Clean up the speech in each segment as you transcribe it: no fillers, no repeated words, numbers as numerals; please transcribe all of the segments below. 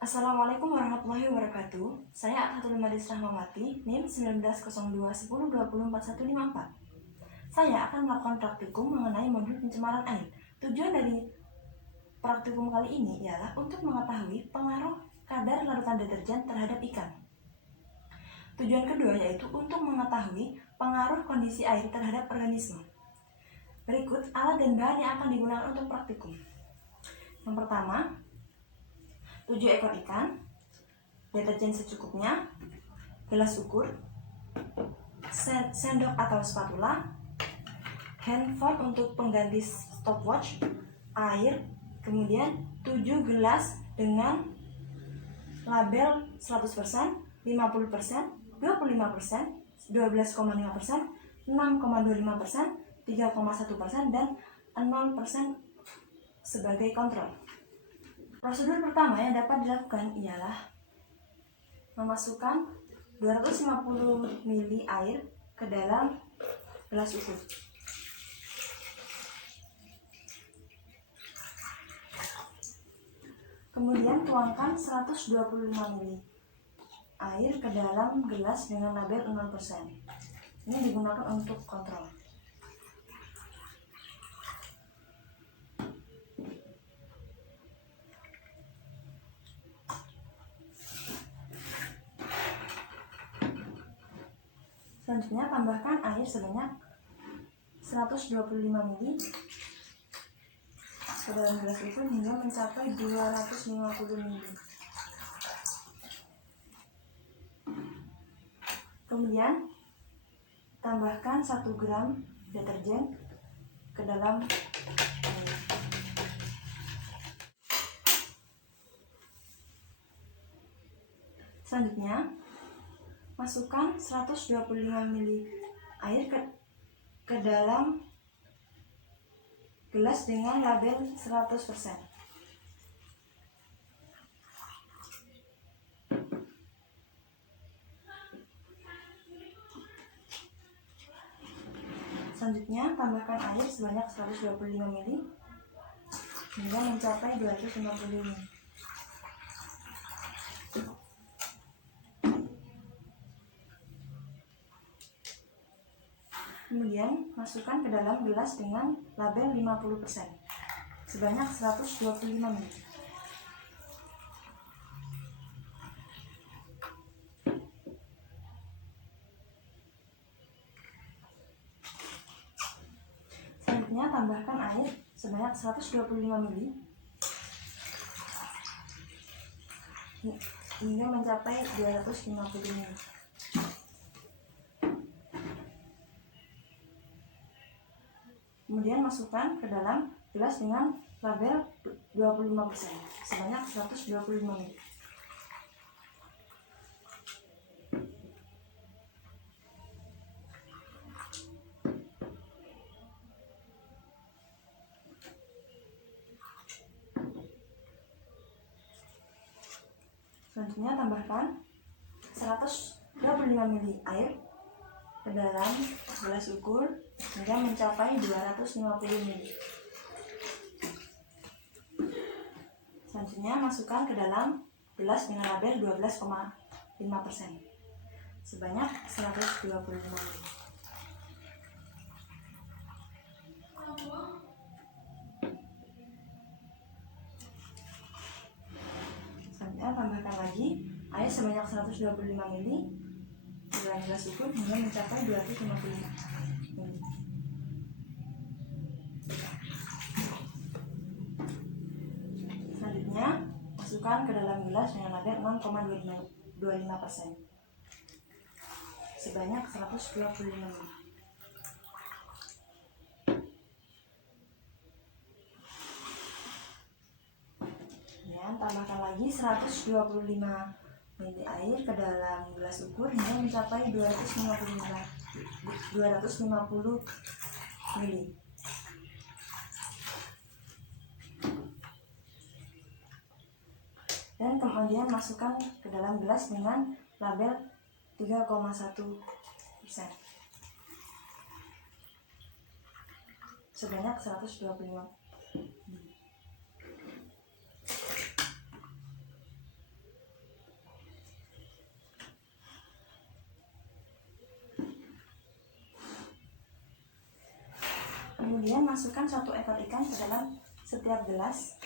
Assalamualaikum warahmatullahi wabarakatuh. Saya Athatul Madis Rahmawati, NIM 190210204154. Saya akan melakukan praktikum mengenai modul pencemaran air. Tujuan dari praktikum kali ini ialah untuk mengetahui pengaruh kadar larutan deterjen terhadap ikan. Tujuan kedua yaitu untuk mengetahui pengaruh kondisi air terhadap organisme. Berikut alat dan bahan yang akan digunakan untuk praktikum. Yang pertama, 7 ekor ikan, deterjen secukupnya, gelas ukur, sendok atau spatula, handphone untuk pengganti stopwatch, air, kemudian 7 gelas dengan label 100%, 50%, 25%, 12,5%, 6,25%, 3,1%, dan 0% sebagai kontrol. Prosedur pertama yang dapat dilakukan ialah memasukkan 250 ml air ke dalam gelas ukur. Kemudian tuangkan 125 ml air ke dalam gelas dengan label 0%. Ini digunakan untuk kontrol. Selanjutnya tambahkan air sebanyak 125 ml ke dalam gelas ukur hingga mencapai 250 ml. Kemudian tambahkan 1 gram deterjen ke dalam air. Selanjutnya masukkan 125 ml air ke dalam gelas dengan label 100%. Selanjutnya tambahkan air sebanyak 125 ml hingga mencapai 250 ml. Kemudian masukkan ke dalam gelas dengan label 50% sebanyak 125 ml. Selanjutnya tambahkan air sebanyak 125 ml hingga mencapai 250 ml. Kemudian masukkan ke dalam gelas dengan label 25% sebanyak 125 ml. Selanjutnya tambahkan 125 ml air ke dalam gelas ukur hingga mencapai 250 ml. Selanjutnya masukkan ke dalam gelas dengan label 12,5% sebanyak 125 ml. Selanjutnya tambahkan lagi air sebanyak 125 ml dalam gelas ukur hingga mencapai 250 ml. Selanjutnya masukkan ke dalam gelas dengan label 0,25% sebanyak 125 ml. Dan tambahkan lagi 125 ml air ke dalam gelas ukur hingga mencapai 250 ml. Dan kemudian masukkan ke dalam gelas dengan label 3,1% sebanyak 125 ml. Kemudian masukkan 1 ekor ikan ke dalam setiap gelas.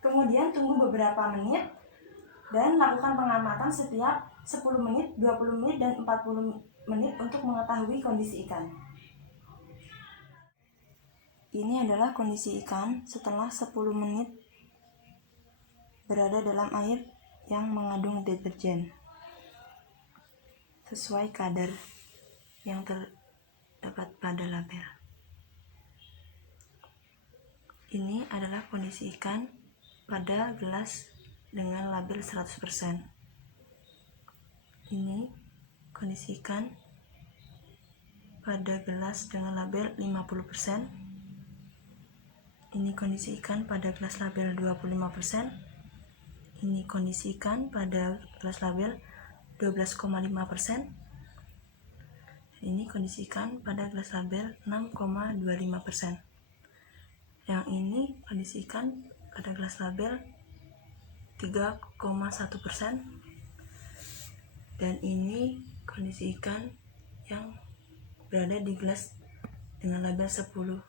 Kemudian tunggu beberapa menit dan lakukan pengamatan setiap 10 menit, 20 menit, dan 40 menit untuk mengetahui kondisi ikan. Ini adalah kondisi ikan setelah 10 menit berada dalam air yang mengandung deterjen sesuai kadar yang terdapat pada label. Ini adalah kondisi ikan pada gelas dengan label 100%. Ini kondisi ikan pada gelas dengan label 50%. Ini kondisi ikan pada gelas label 25%. Ini kondisi ikan pada gelas label 12,5%. Ini kondisi ikan pada gelas label 6,25%. Yang ini kondisi ikan pada gelas label 3,1%. Dan ini kondisi ikan yang berada di gelas dengan label 0%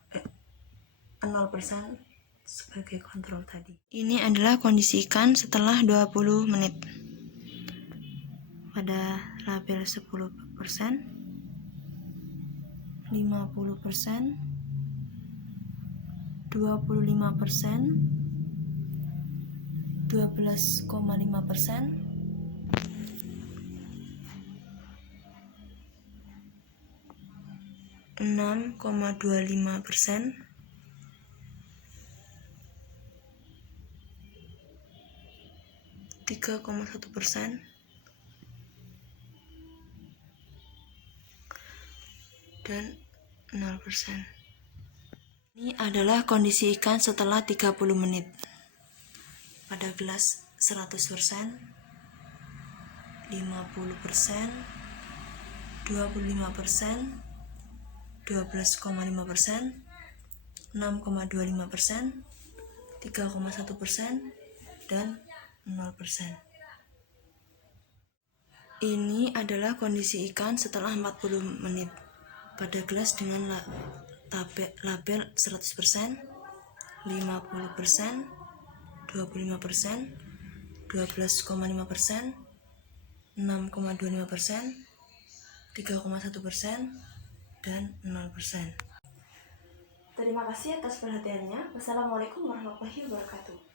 sebagai kontrol tadi. Ini adalah kondisi ikan setelah 20 menit. Pada label 10%, 50%, 25%, 12,5%, 6,25%, 3,1%, dan 0%. Ini adalah kondisi ikan setelah 30 menit. Pada gelas 100%, 50%, 25%, 12,5%, 6,25%, 3,1%, dan 0%. Ini adalah kondisi ikan setelah 40 menit. Pada gelas dengan label 100%, 50%, 25%, 12,5%, 6,25%, 3,1%, dan 0%. Terima kasih atas perhatiannya. Wassalamualaikum warahmatullahi wabarakatuh.